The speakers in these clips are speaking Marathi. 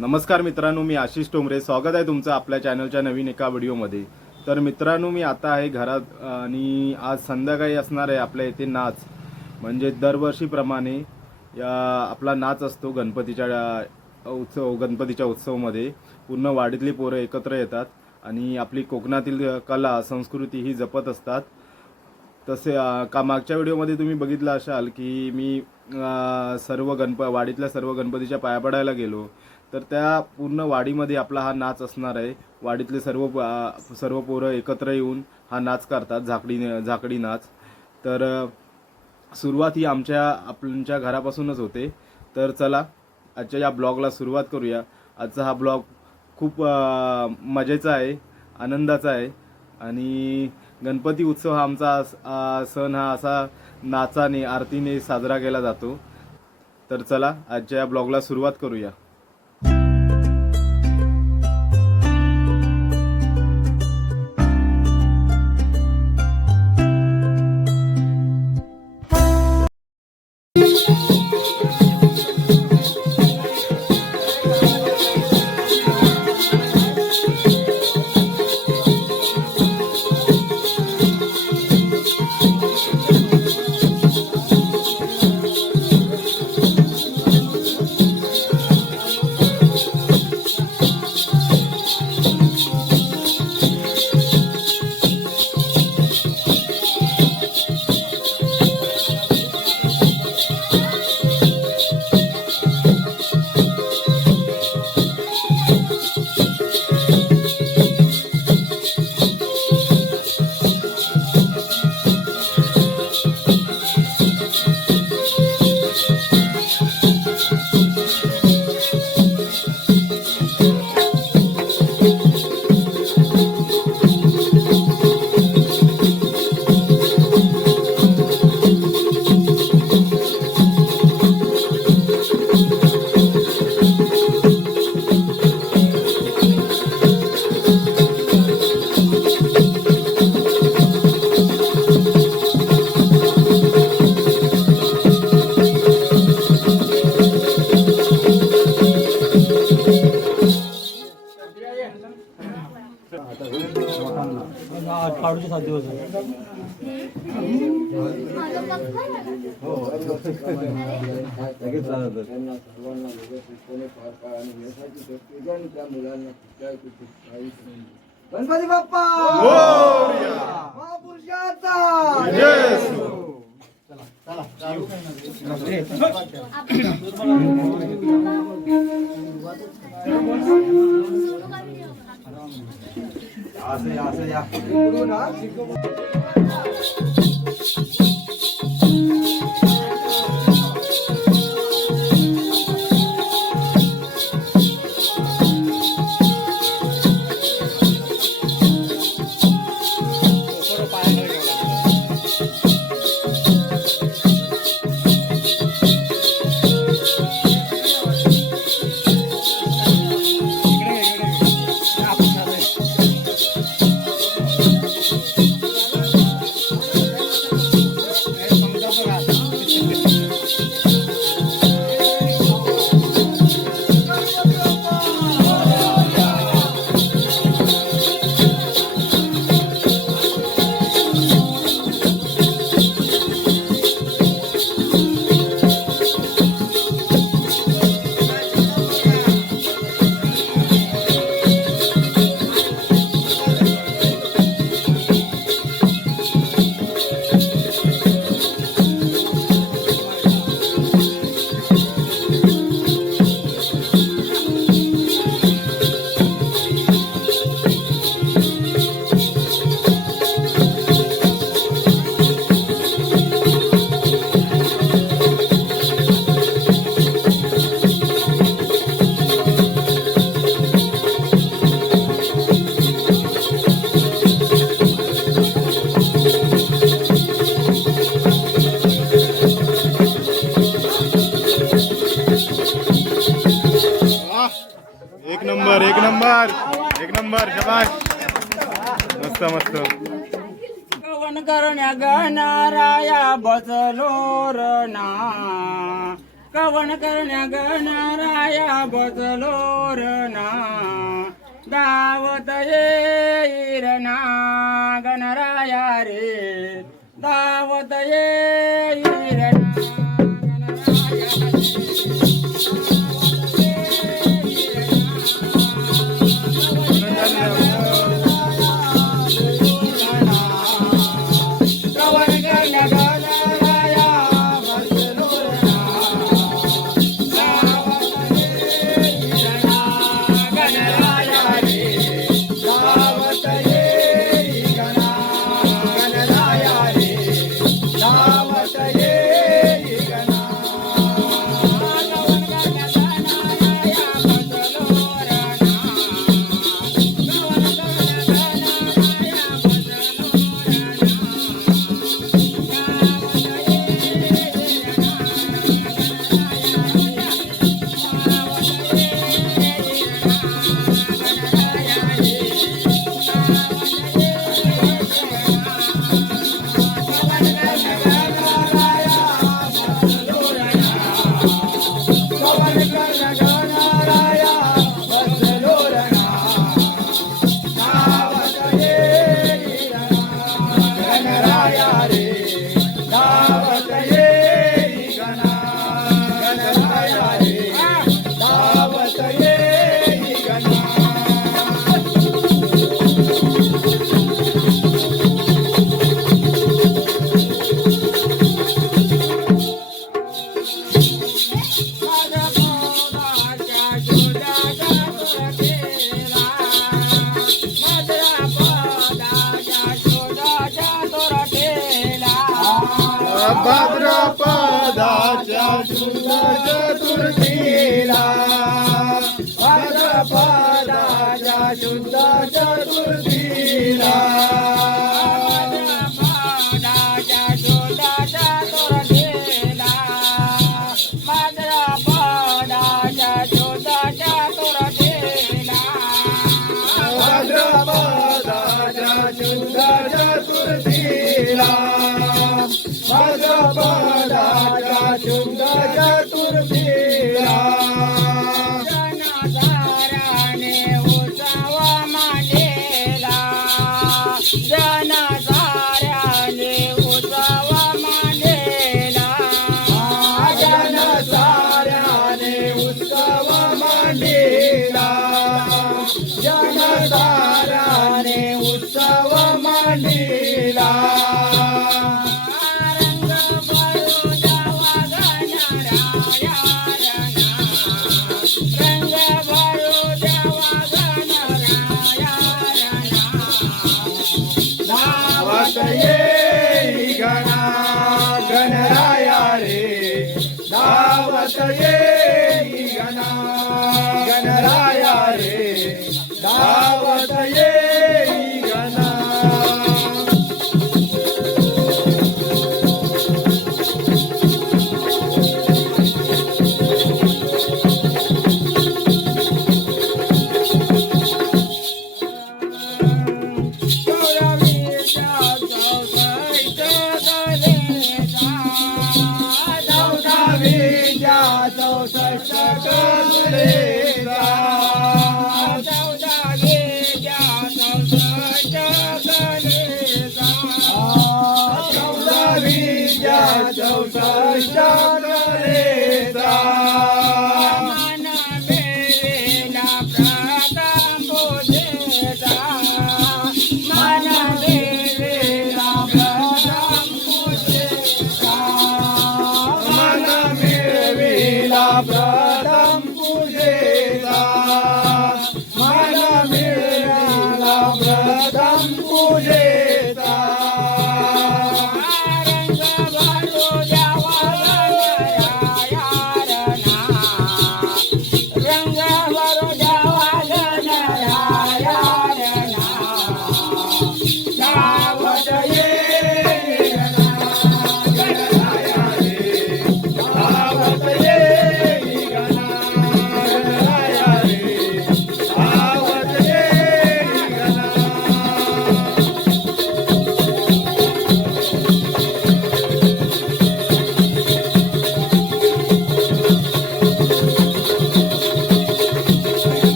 नमस्कार मित्रांनो, मी आशिष टोमरे. स्वागत आहे तुमचं आपल्या चॅनलच्या नवीन एका व्हिडिओमध्ये. तर मित्रांनो, मी आता आहे घरात आणि आज संध्याकाळी असणार आहे आपल्या येथे नाच. म्हणजे दरवर्षीप्रमाणे आपला नाच असतो गणपतीच्या उत्सवमध्ये. पूर्ण वाडीतली पोरं एकत्र येतात आणि आपली कोकणातील कला संस्कृती ही जपत असतात. तसे मागच्या व्हिडिओमध्ये तुम्ही बघितलं असाल की मी वाडीतल्या सर्व गणपतीच्या पाया पडायला गेलो. तर त्या पूर्ण वाडीमध्ये आपला हा नाच असणार आहे. वाडीतले सर्व पोरं एकत्र येऊन हा नाच करतात, झाकडी नाच. तर सुरुवात ही आमच्या घरापासूनच होते. तर चला आजच्या या ब्लॉगला सुरुवात करूया. आजचा हा ब्लॉग खूप मजेचा आहे, आनंदाचा आहे. आणि गणपती उत्सव हा आमचा सण हा असा नाचाने आरतीने साजरा केला जातो. तर चला आजच्या या ब्लॉगला सुरुवात करूया. काढूचे 7 दिवस गणपती बाप्पा महापुरुषाचा असं या एक नंबर शाबाश. मस्त मस्त. कवन करण्या गणाराया बसलो रणा कवन करण्या गणराया बसलो रणा दावत येईल ना गणराया रे दावत येईल ना गणराया कवन करण्या गणराया बसलो भाद्रपदाच्या शुद्ध चतुर्थीला भाद्रपदाच्या शुद्ध चतुर्थीला भाद्रपदाच्या शुद्ध चतुर्थीला भाद्रपदाच्या शुद्ध चतुर्थीला भाद्रपदाच्या शुद्ध चतुर्थीला भाद्रपदाच्या शुद्ध चतुर्थीला जनसाराने उत्सव मांडलेला जनसाराने उत्सव मांडलेला जनसाऱ्याने उत्सव मांडलेला जनसाऱ्याने उत्सव मांडलेला दावत येई गणा गणराया रे दावत येई गणा गणराया रे दावत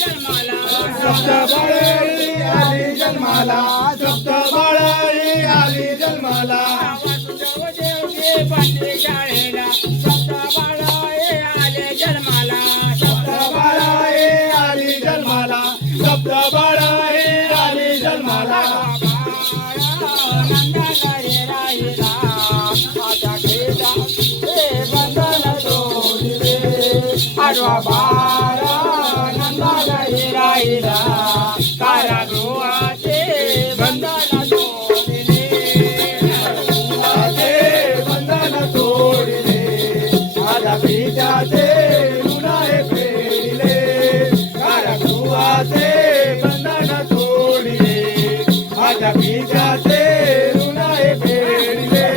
जन्माला सप्त बाळाई आली जन्माला सप्त बाळाई आली जन्माला वासुदेव देवकी पंडित शाळेला सप्त बाळाई आले जन्माला सप्त बाळाई आली जन्माला सप्त बाळाई आली जन्माला आडवा बाळा नंदाला राहिला कारागृहाचे बंधन सोडिले बंधन तोडिले माझ्या पित्याचे ऋणाए फेडिले कारागृहाचे बंधन तोडिले माझ्या पित्याचे ऋणाए फेडिले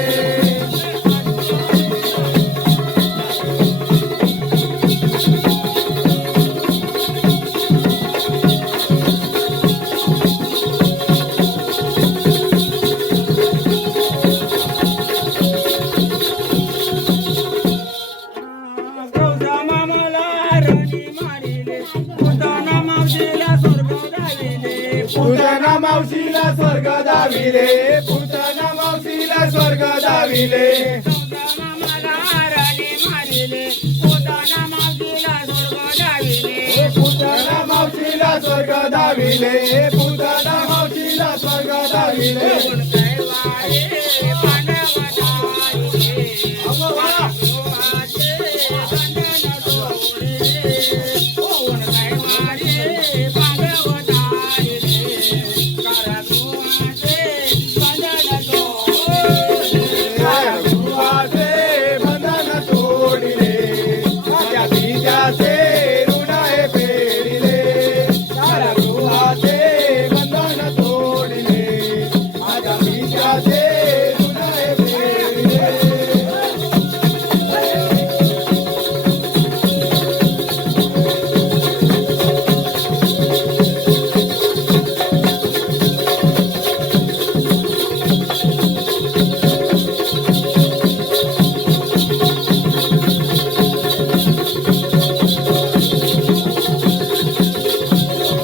गौदा मामाला राणी मारिले पुतना मावशीला स्वर्ग दाविले पुतना मावशीला स्वर्ग दाविले पुतना मावशीला स्वर्ग दाविले गौदा मामाला राणी मारिले पुतना मावशीला स्वर्ग दाविले पुतना मावशीला स्वर्ग दाविले पुतना मावशीला स्वर्ग दाविले कोण कैवारे पांडवताईले वासुदेवाचे बंधन सोडिले कोण कैवारे पांडवताईले कारागृहाचे बंधन सोडिले कारागृहाचे बंधन तोडिले माझ्या पित्याचे ऋणाए फेडिले कारागृहाचे बंधन तोडिले माझ्या पित्याचे ऋणाए फेडिले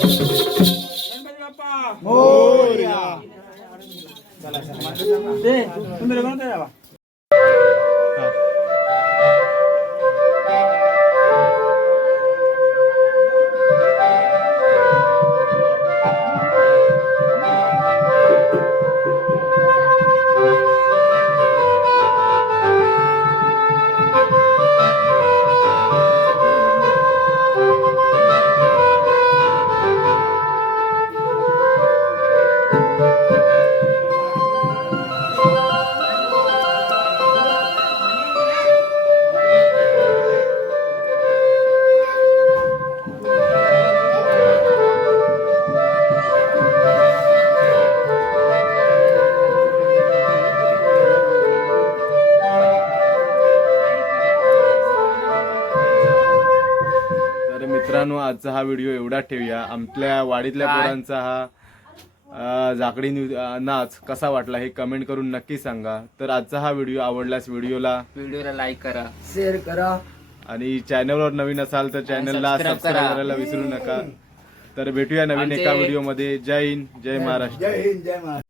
गणपती बाप्पा मोरया तुम्ही बनवता जावा तर मित्रांनो आजचा हा व्हिडिओ एवढा ठेवूया आपल्या वाडीतल्या पोरांचा हा जाकडी नाच कसा वाटला हे कमेंट करून नक्की सांगा. तर आजचा हा व्हिडिओ आवडल्यास व्हिडिओला लाईक करा, शेअर करा आणि चॅनलवर नवीन असाल तर चॅनलला सबस्क्राईब सबस्क्राईब करा. करायला विसरू नका. तर भेटूया नवीन एका व्हिडिओ मध्ये. जय हिंद, जय महाराष्ट्र. जय हिंद जय महाराष्ट्र.